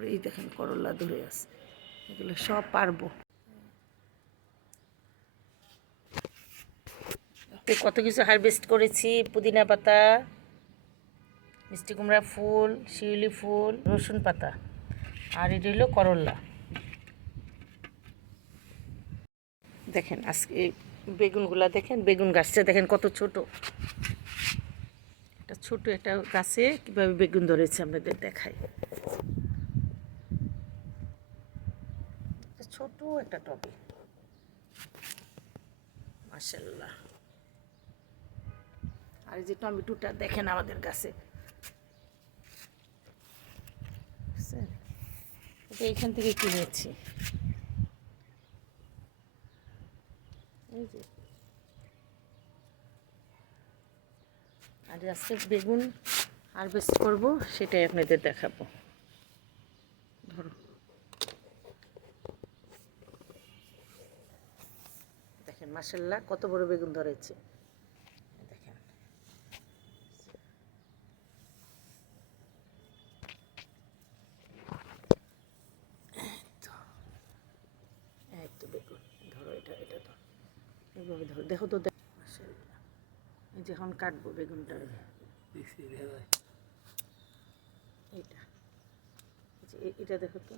তারপরে এই দেখেন করলা ধরে আছে, এগুলো সব পারবো। কত কিছু হারভেস্ট করেছি, পুদিনা পাতা, মিষ্টি কুমড়া ফুল, শিউলি ফুল, রসুন পাতা, আর এটা হলো করলা। দেখেন আজকে বেগুনগুলা দেখেন, বেগুন গাছটা দেখেন কত ছোট, একটা ছোট একটা গাছে কীভাবে বেগুন ধরেছে আপনাদের দেখাই। ছোট একটা টবে, মাশাআল্লাহ। আর এই যে টমেটোটা দেখেন আমাদের গাছে, এটা এইখান থেকে কিনেছি। এই যে আর আজকে বেগুন হারভেস্ট করব, সেটাই আপনাদের দেখাবো। ধরো, দেখেন মাশাআল্লাহ কত বড় বেগুন ধরেছে, দেখেন। এই তো বেগুন, ধরো এটা এটা ধরো, এইভাবে ধরো, দেখো তো মাশাআল্লাহ। এই যে এখন কাটবো বেগুনটা, এইটা এটা দেখো তো,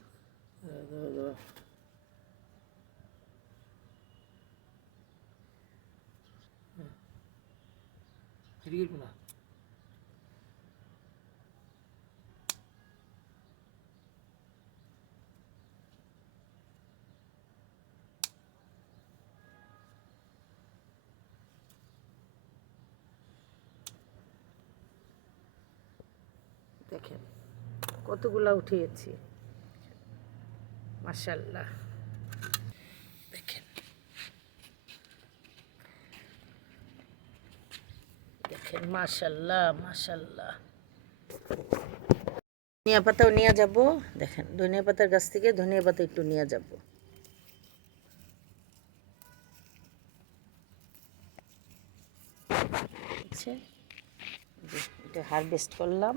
দেখেন কতগুলা উঠিয়েছি, মাশাআল্লাহ। দেখেন দেখেন মাশাআল্লাহ মাশাআল্লাহ। ধনিয়া পাতাও নিয়ে যাব, দেখেন ধনিয়া পাতার গাছ থেকে ধনিয়া পাতা একটু নিয়ে যাব। আচ্ছা, এটা হারভেস্ট করলাম,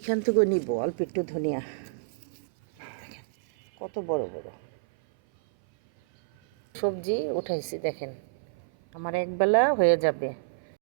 এখান থেকেও নিব অল্প একটু ধনিয়া। দেখেন কত বড় বড় সবজি উঠাইছি, দেখেন আমার একবেলা হয়ে যাবে।